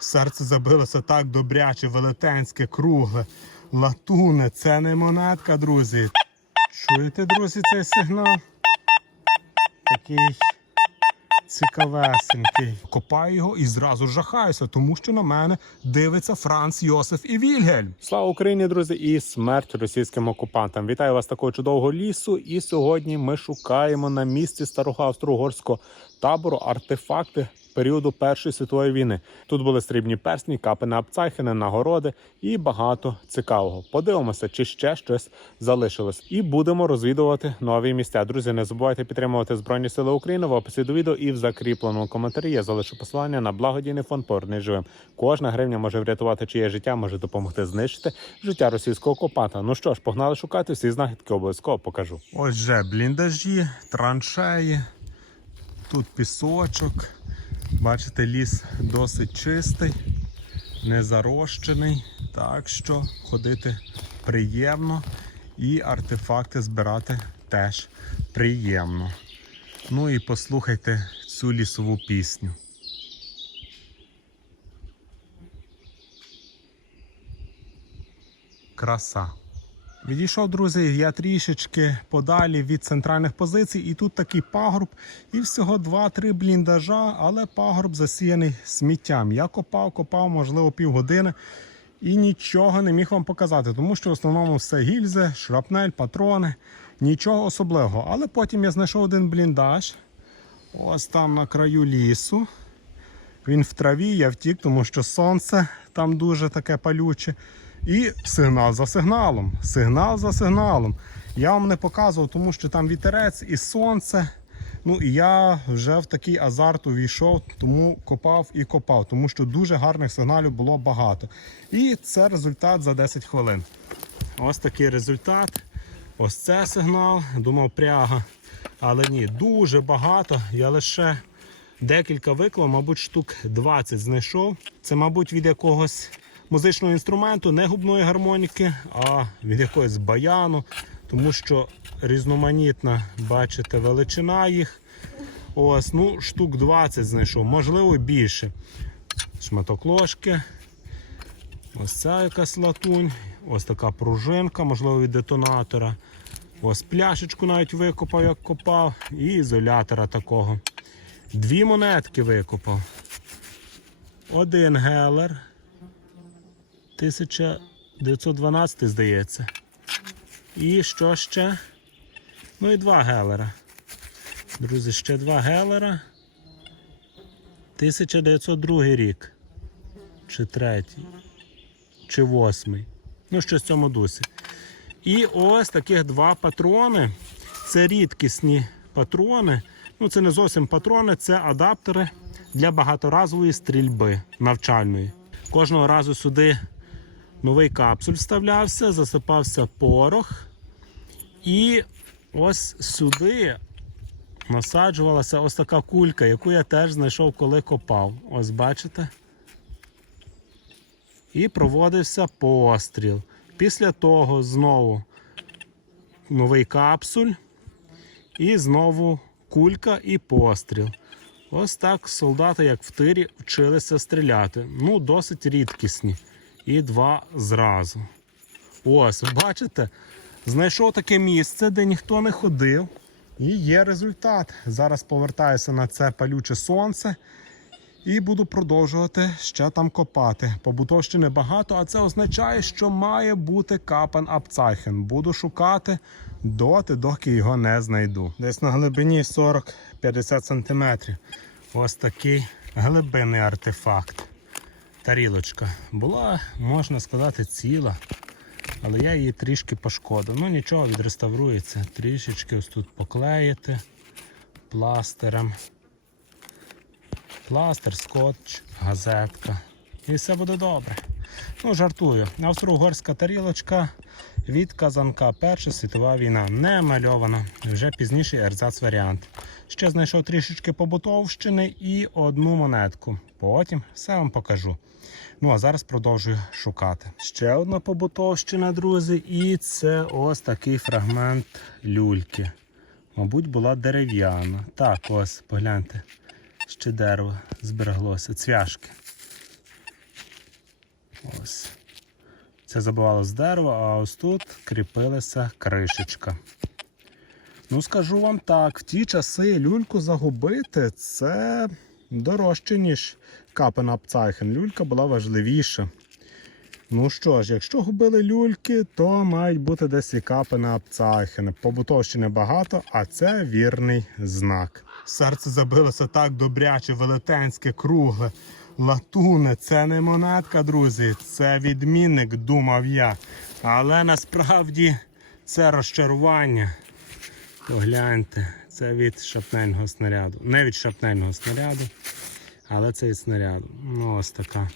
Серце забилося так добряче, велетенське, кругле, латуне. Це не монетка, друзі. Чуєте, друзі, цей сигнал? Такий цікавесенький. Копаю його і зразу жахаюся, тому що на мене дивиться Франц Йосиф і Вільгельм. Слава Україні, друзі, і смерть російським окупантам. Вітаю вас такого чудового лісу. І сьогодні ми шукаємо на місці старого австро-угорського табору артефакти. Періоду Першої світової війни тут були срібні персні, капи на апцайхени, нагороди і багато цікавого. Подивимося, чи ще щось залишилось, і будемо розвідувати нові місця. Друзі, не забувайте підтримувати Збройні Сили України в описі до відео і в закріпленому коментарі. Я залишу посилання на благодійний фонд «Повернись живим. Кожна гривня може врятувати чиє життя, може допомогти знищити життя російського окупанта. Ну що ж, погнали шукати всі знахідки. Обов'язково покажу. Ось же бліндажі, траншеї. Тут пісочок. Бачите, ліс досить чистий, не зарощений, так що ходити приємно і артефакти збирати теж приємно. Ну і послухайте цю лісову пісню. Краса. Відійшов, друзі, я трішечки подалі від центральних позицій, і тут такий пагорб, і всього 2-3 бліндажа, але пагорб засіяний сміттям. Я копав, копав, можливо, півгодини і нічого не міг вам показати, тому що в основному все гільзи, шрапнель, патрони, нічого особливого. Але потім я знайшов один бліндаж. Ось там на краю лісу. Він в траві, я втік, тому що сонце там дуже таке палюче. І сигнал за сигналом. Сигнал за сигналом. Я вам не показував, тому що там вітерець і сонце. Ну і я вже в такий азарт увійшов, тому копав і копав, тому що дуже гарних сигналів було багато. І це результат за 10 хвилин. Ось такий результат. Ось це сигнал. Думав, пряга. Але ні, дуже багато. Я лише декілька виклав, мабуть, штук 20 знайшов. Це, мабуть, від якогось музичного інструменту, не губної гармоніки, а від якогось баяну, тому що різноманітна, бачите, величина їх. Ось, ну, штук 20 знайшов, можливо, більше. Шматок ложки. Ось ця якась латунь, ось така пружинка, можливо, від детонатора. Ось пляшечку навіть викопав, як копав, і ізолятора такого. Дві монетки викопав. Один гелер. 1912, здається. І що ще? Ну і два гелера. Друзі, ще два гелера. 1902 рік. Чи третій, чи восьмий. Ну, щось в цьому дусі. І ось таких два патрони. Це рідкісні патрони. Ну, це не зовсім патрони, це адаптери для багаторазової стрільби навчальної. Кожного разу сюди новий капсуль вставлявся, засипався порох. І ось сюди насаджувалася ось така кулька, яку я теж знайшов, коли копав. Ось бачите? І проводився постріл. Після того знову новий капсуль. І знову кулька і постріл. Ось так солдати, як в тирі, вчилися стріляти. Ну, досить рідкісні. І два зразу. Ось, бачите? Знайшов таке місце, де ніхто не ходив. І є результат. Зараз повертаюся на це палюче сонце. І буду продовжувати ще там копати. Побутовщини багато, а це означає, що має бути капан Апцайхен. Буду шукати доти, доки його не знайду. Десь на глибині 40-50 см. Ось такий глибинний артефакт. Тарілочка була, можна сказати, ціла. Але я її трішки пошкодив. Ну нічого, відреставрується. Трішечки ось тут поклеїти пластером. Пластир, скотч, газетка. І все буде добре. Ну, жартую. Австро-угорська тарілочка від казанка. Перша світова війна. Не мальована. Вже пізніший ерзац варіант. Ще знайшов трішечки побутовщини і одну монетку. Потім все вам покажу. Ну, а зараз продовжую шукати. Ще одна побутовщина, друзі, і це ось такий фрагмент люльки. Мабуть, була дерев'яна. Так, ось, погляньте. Ще дерево збереглося, цвяшки. Ось. Це забивало з дерева, а ось тут кріпилася кришечка. Ну, скажу вам так, в ті часи люльку загубити це дорожче, ніж капен апцайхен. Люлька була важливіша. Ну що ж, якщо губили люльки, то мають бути десь і капена апцайхен. Побутовщини багато, а це вірний знак. Серце забилося так добряче, велетенське, кругле. Латуне, це не монетка, друзі, це відмінник, думав я. Але насправді це розчарування. Погляньте, це від шапнельного снаряду. Не від шапнельного снаряду, але це від снаряду. Ну, ось така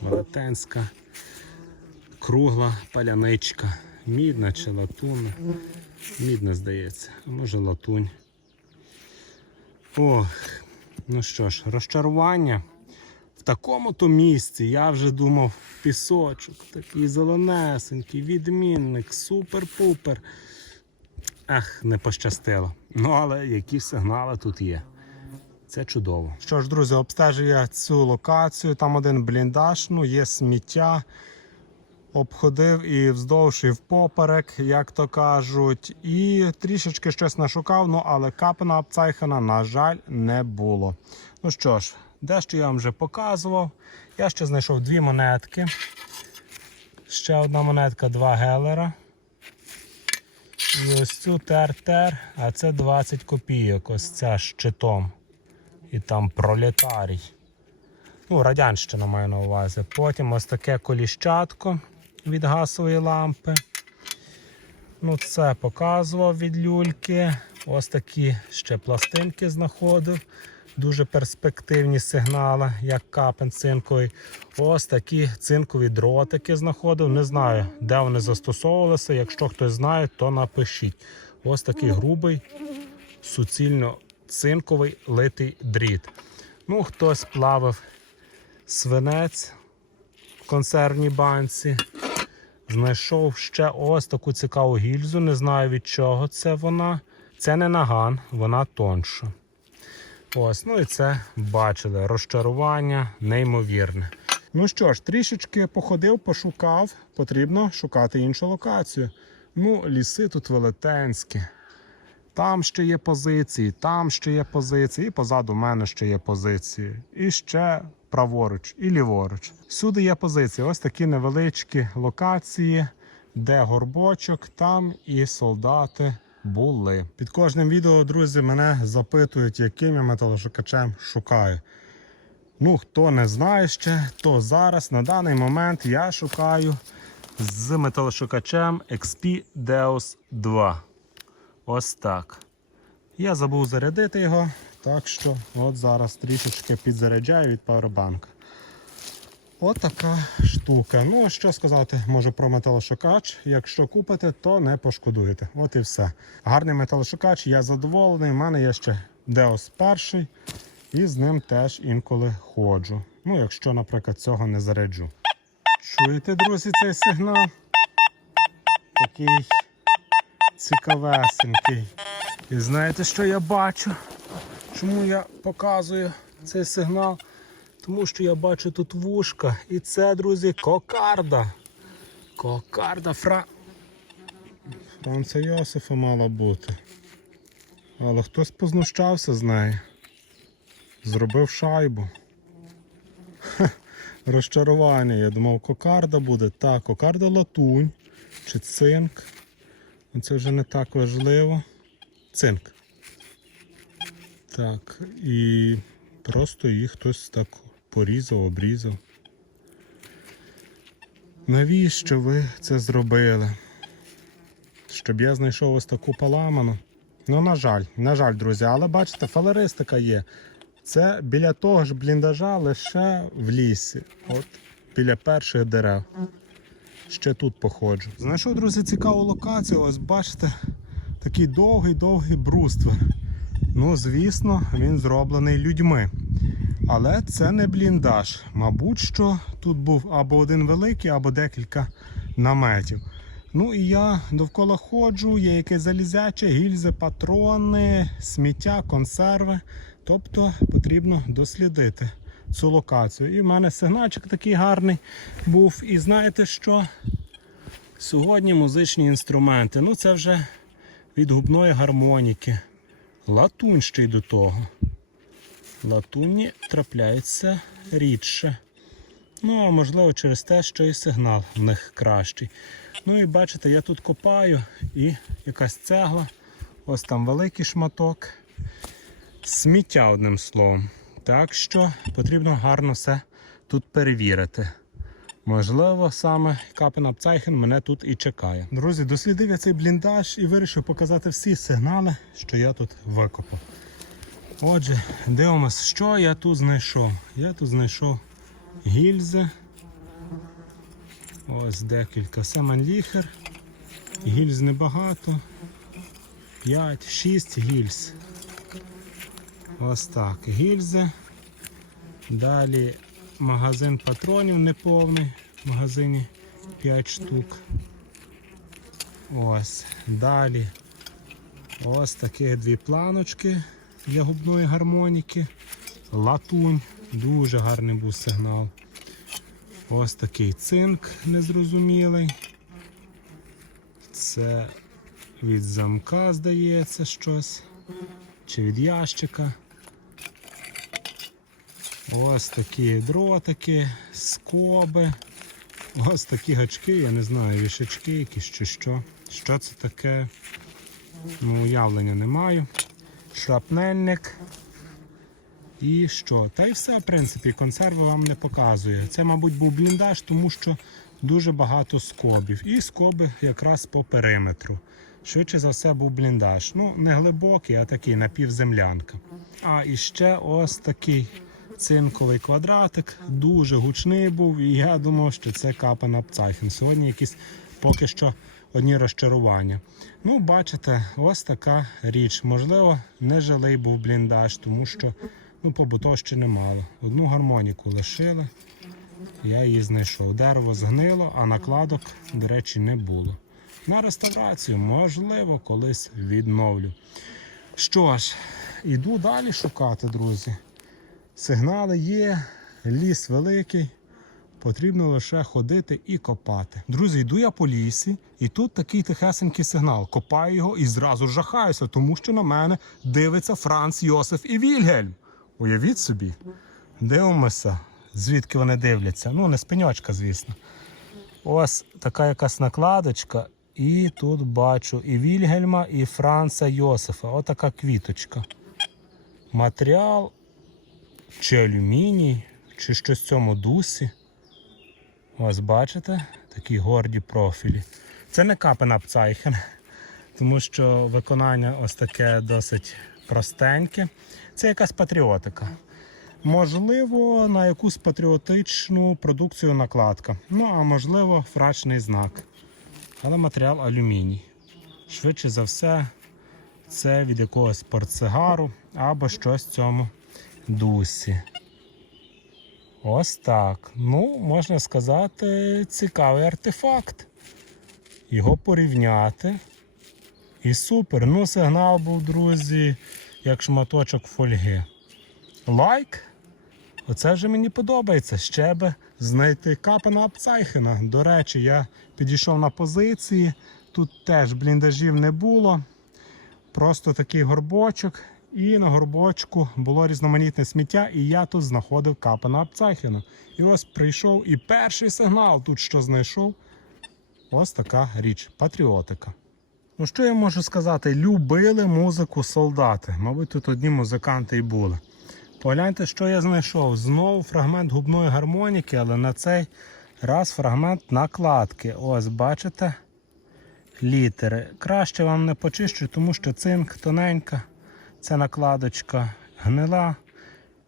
велетенська, кругла паляничка. Мідна чи латунна. Мідна, здається, а може латунь. Ох, ну що ж, розчарування. В такому то місці я вже думав пісочок, такий зеленесенький, відмінник, супер-пупер. Ах, не пощастило. Ну, але які сигнали тут є. Це чудово. Що ж, друзі, обстежую я цю локацію. Там один бліндаж, ну є сміття. Обходив і вздовж, і впоперек, як то кажуть. І трішечки щось нашукав, ну але капена апцайхена, на жаль, не було. Ну що ж, дещо я вам вже показував. Я ще знайшов дві монетки. Ще одна монетка, два гелера. І ось цю тер-тер, а це 20 копійок, ось ця щитом. І там пролетарій. Ну, радянщина маю на увазі. Потім ось таке коліщатко від газової лампи. Ну, це показував від люльки. Ось такі ще пластинки знаходив. Дуже перспективні сигнали, як капен цинковий. Ось такі цинкові дротики знаходив. Не знаю, де вони застосовувалися. Якщо хтось знає, то напишіть. Ось такий грубий, суцільно цинковий литий дріт. Ну, хтось плавив свинець в консервній банці. Знайшов ще ось таку цікаву гільзу. Не знаю від чого це вона. Це не наган, вона тонша. Ось, ну і це бачили. Розчарування неймовірне. Ну що ж, трішечки походив, пошукав. Потрібно шукати іншу локацію. Ну, ліси тут велетенські. Там ще є позиції, там ще є позиції, і позаду мене ще є позиції. І ще праворуч, і ліворуч. Всюди є позиції. Ось такі невеличкі локації, де горбочок, там і солдати були. Під кожним відео, друзі, мене запитують, яким я металошукачем шукаю. Ну, хто не знає ще, то зараз на даний момент я шукаю з металошукачем XP Deus 2. Ось так. Я забув зарядити його, так що от зараз трішечки підзаряджаю від павербанка. От штука. Ну, що сказати можу про металошукач. Якщо купите, то не пошкодуєте. От і все. Гарний металошукач, я задоволений. У мене є ще Deus перший, і з ним теж інколи ходжу. Ну, якщо, наприклад, цього не заряджу. Чуєте, друзі, цей сигнал? Такий цікавесенький. І знаєте, що я бачу? Чому я показую цей сигнал? Тому що я бачу тут вушка. І це, друзі, кокарда. Кокарда Фра... Франца Йосифа мала бути. Але хтось познущався з неї. Зробив шайбу. Хе, розчарування. Я думав, кокарда буде. Так, кокарда латунь чи цинк. Ну, Це вже не так важливо. Цинк. Так, і просто їх хтось так порізав, обрізав. Навіщо ви це зробили? Щоб я знайшов ось таку паламану. Ну, на жаль, на жаль, друзі, але бачите, фалеристика є. Це біля того ж бліндажа лише в лісі. От біля перших дерев. Ще тут походжу. Знайшов, друзі, цікаву локацію. Ось бачите, такий довгий-довгий бруствер. Ну, звісно, він зроблений людьми. Але це не бліндаж. Мабуть, що тут був або один великий, або декілька наметів. Ну і я довкола ходжу, є якесь залізяче, гільзи, патрони, сміття, консерви. Тобто потрібно дослідити цю локацію. І в мене сигнальчик такий гарний був. І знаєте що? Сьогодні музичні інструменти. Ну це вже від губної гармоніки. Латунь ще й до того. Латунні трапляються рідше. Ну, а можливо, через те, що і сигнал в них кращий. Ну і бачите, я тут копаю і якась цегла. Ось там великий шматок. Сміття одним словом. Так що потрібно гарно все тут перевірити. Можливо, саме Капен Апцайхен мене тут і чекає. Друзі, дослідив я цей бліндаж і вирішив показати всі сигнали, що я тут викопав. Отже, дивимось, що я тут знайшов. Я тут знайшов гільзи. Ось декілька. Семенліхер. Гільз небагато. 5-6 гільз. Ось так. Гільзи. Далі магазин патронів неповний. В магазині 5 штук. Ось. Далі. Ось таких дві планочки для губної гармоніки. Латунь. Дуже гарний був сигнал. Ось такий цинк незрозумілий. Це від замка, здається, щось. Чи від ящика. Ось такі дротики, скоби. Ось такі гачки, я не знаю, вішачки якісь чи що. Що це таке? Ну, уявлення не маю. Шрапнельник. І що? Та й все, в принципі, консерви вам не показує. Це, мабуть, був бліндаж, тому що дуже багато скобів. І скоби якраз по периметру. Швидше за все був бліндаж. Ну, не глибокий, а такий напівземлянка. А і ще ось такий цинковий квадратик. Дуже гучний був. І я думав, що це капан Апцайхен. Сьогодні якісь поки що одні розчарування. Ну, бачите, ось така річ. Можливо, не жилий був бліндаж, тому що ну, побутовщини мало. Одну гармоніку лишили. Я її знайшов. Дерево згнило, а накладок, до речі, не було. На реставрацію, можливо, колись відновлю. Що ж, іду далі шукати, друзі. Сигнали є, ліс великий. Потрібно лише ходити і копати. Друзі, йду я по лісі, і тут такий тихесенький сигнал. Копаю його і зразу жахаюся, тому що на мене дивиться Франц Йосиф і Вільгельм. Уявіть собі. Дивимося, звідки вони дивляться. Ну, не спиньочка, звісно. Ось така якась накладочка. І тут бачу і Вільгельма, і Франца Йосифа. Отака квіточка. Матеріал чи алюміній, чи щось в цьому дусі. Ось бачите, такі горді профілі. Це не капен Апцайхен, тому що виконання ось таке досить простеньке. Це якась патріотика. Можливо, на якусь патріотичну продукцію накладка. Ну, а можливо, фрачний знак. Але матеріал алюміній. Швидше за все, це від якогось портсигару або щось в цьому дусі. Ось так. Ну, можна сказати, цікавий артефакт. Його порівняти. І супер. Ну, сигнал був, друзі, як шматочок фольги. Лайк. Оце вже мені подобається. Ще би знайти капана Апцайхена. До речі, я підійшов на позиції. Тут теж бліндажів не було. Просто такий горбочок. І на горбочку було різноманітне сміття, і я тут знаходив капана Апцайхена. І ось прийшов і перший сигнал тут що знайшов. Ось така річ патріотика. Ну що я можу сказати? Любили музику солдати. Мабуть, тут одні музиканти і були. Погляньте, що я знайшов. Знову фрагмент губної гармоніки, але на цей раз фрагмент накладки. Ось, бачите? Літери. Краще вам не почищу, тому що цинк тоненька. Це накладочка гнила.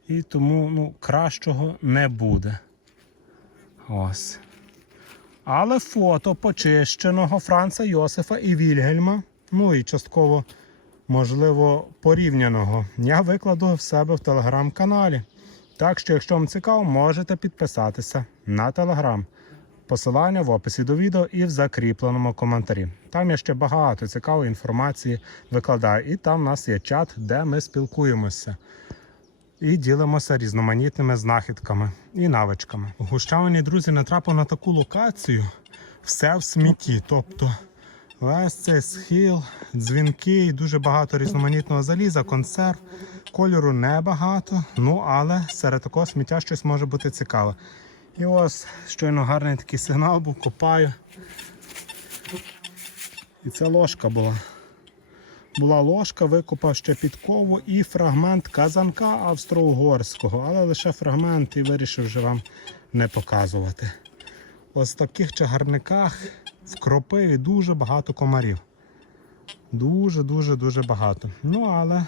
І тому ну, кращого не буде. Ось. Але фото почищеного Франца Йосифа і Вільгельма, ну і частково, можливо, порівняного, я викладу в себе в телеграм-каналі. Так що, якщо вам цікаво, можете підписатися на телеграм. Посилання в описі до відео і в закріпленому коментарі. Там я ще багато цікавої інформації викладаю. І там в нас є чат, де ми спілкуємося. і ділимося різноманітними знахідками і навичками. У Гущавині, друзі, натрапив на таку локацію, все в смітті. Тобто весь цей схил, дзвінки і дуже багато різноманітного заліза, консерв. Кольору небагато, ну але серед такого сміття щось може бути цікаве. І ось щойно гарний такий сигнал був, копаю. І це ложка була. Була ложка, викопав ще підкову і фрагмент казанка австро-угорського, але лише фрагмент і вирішив вже вам не показувати. Ось в таких чагарниках в кропиві дуже багато комарів. Дуже-дуже дуже багато. Ну, але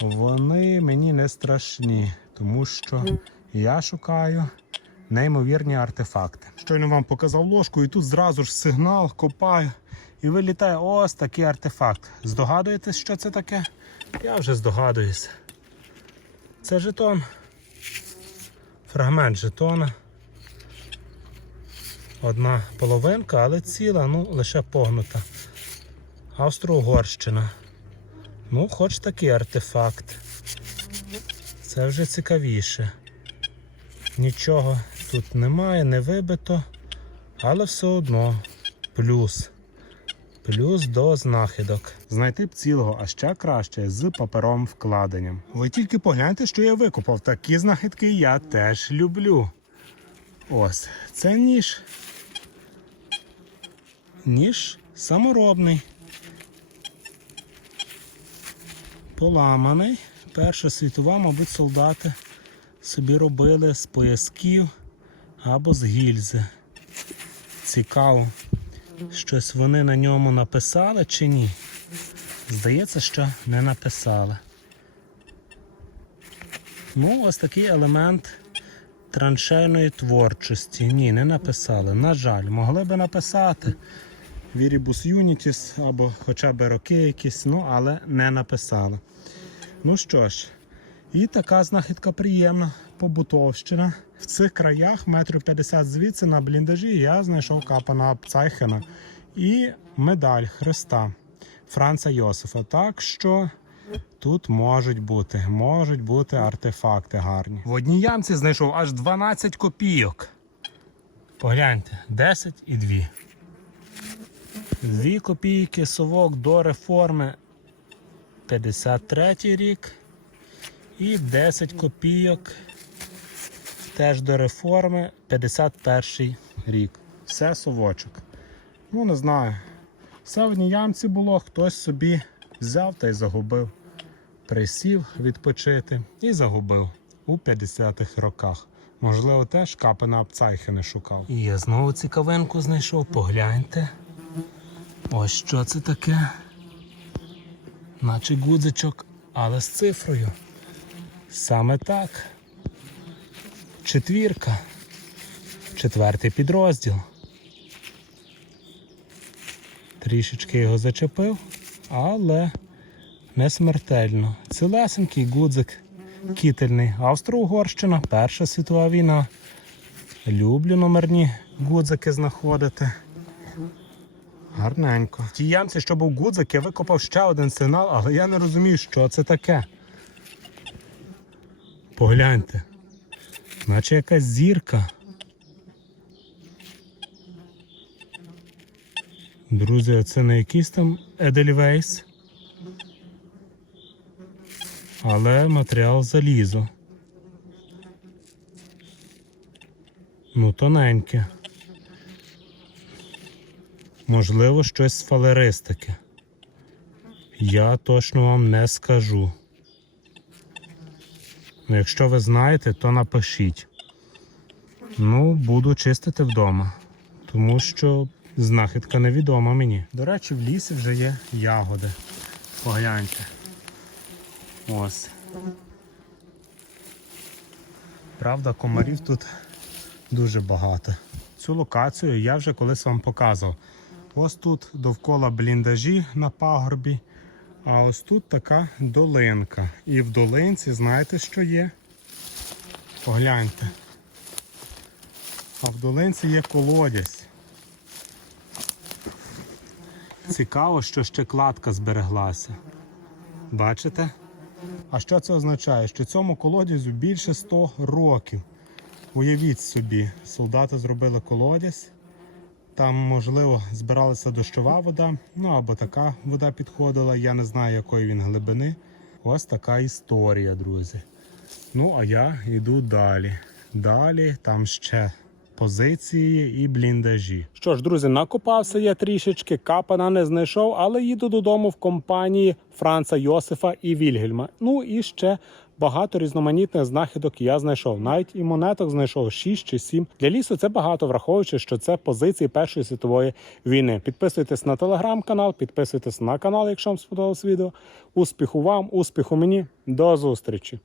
вони мені не страшні, тому що я шукаю неймовірні артефакти. Щойно вам показав ложку, і тут зразу ж сигнал, копаю. І вилітає ось такий артефакт. Здогадуєтесь, що це таке? Я вже здогадуюся. Це жетон. Фрагмент жетона. Одна половинка, але ціла, ну лише погнута. Австро-Угорщина. Ну, хоч такий артефакт. Це вже цікавіше. Нічого тут немає, не вибито, але все одно плюс. Плюс до знахідок. Знайти б цілого, а ще краще з папером вкладенням. Ви тільки погляньте, що я викопав. Такі знахідки я теж люблю. Ось, це ніж. Ніж саморобний. Поламаний. Перша світова, мабуть, солдати собі робили з поясків або з гільзи. Цікаво, щось вони на ньому написали чи ні? Здається, що не написали. Ну, ось такий елемент траншейної творчості. Ні, не написали. На жаль, могли би написати Вірібус Юнітіс або хоча б роки якісь, ну, але не написали. Ну що ж, і така знахідка приємна, побутовщина. В цих краях метрів 50 звідси на бліндажі я знайшов капана Пцайхена і медаль Христа Франца Йосифа. Так що тут можуть бути, можуть бути артефакти гарні. В одній ямці знайшов аж 12 копійок. Погляньте, 10 і 2. Дві копійки совок до реформи 53 рік. І 10 копійок теж до реформи 51 рік. Все совочок. Ну, не знаю. Все в одній ямці було, хтось собі взяв та й загубив. Присів відпочити і загубив у 50-х роках. Можливо, теж Апцайхи не шукав. І я знову цікавинку знайшов, погляньте. Ось що це таке. Наче гудзичок, але з цифрою. Саме так. Четвірка. Четвертий підрозділ. Трішечки його зачепив, але не смертельно. Цілесенький гудзик кітельний. Австро-Угорщина, Перша світова війна. Люблю номерні гудзики знаходити. Гарненько. В тій ямці, що був гудзик, я викопав ще один сигнал, але я не розумію, що це таке. Погляньте. Наче якась зірка. Друзі, це не якийсь там Едельвейс. Але матеріал залізо. Ну, тоненьке. Можливо, щось з фалеристики. Я точно вам не скажу. Ну, якщо ви знаєте, то напишіть. Ну, буду чистити вдома, тому що знахідка невідома мені. До речі, в лісі вже є ягоди. Погляньте. Ось. Правда, комарів тут дуже багато. Цю локацію я вже колись вам показував. Ось тут довкола бліндажі на пагорбі. А ось тут така долинка. І в долинці знаєте, що є? Погляньте. А в долинці є колодязь. Цікаво, що ще кладка збереглася. Бачите? А що це означає? Що цьому колодязю більше 100 років. Уявіть собі, солдати зробили колодязь. Там, можливо, збиралася дощова вода, ну або така вода підходила. Я не знаю, якої він глибини. Ось така історія, друзі. Ну, а я йду далі. Далі там ще позиції і бліндажі. Що ж, друзі, накопався я трішечки, капана не знайшов, але їду додому в компанії Франца Йосифа і Вільгельма. Ну і ще багато різноманітних знахідок я знайшов. Навіть і монеток знайшов 6 чи 7. Для лісу це багато, враховуючи, що це позиції Першої світової війни. Підписуйтесь на телеграм-канал, підписуйтесь на канал, якщо вам сподобалось відео. Успіху вам, успіху мені. До зустрічі!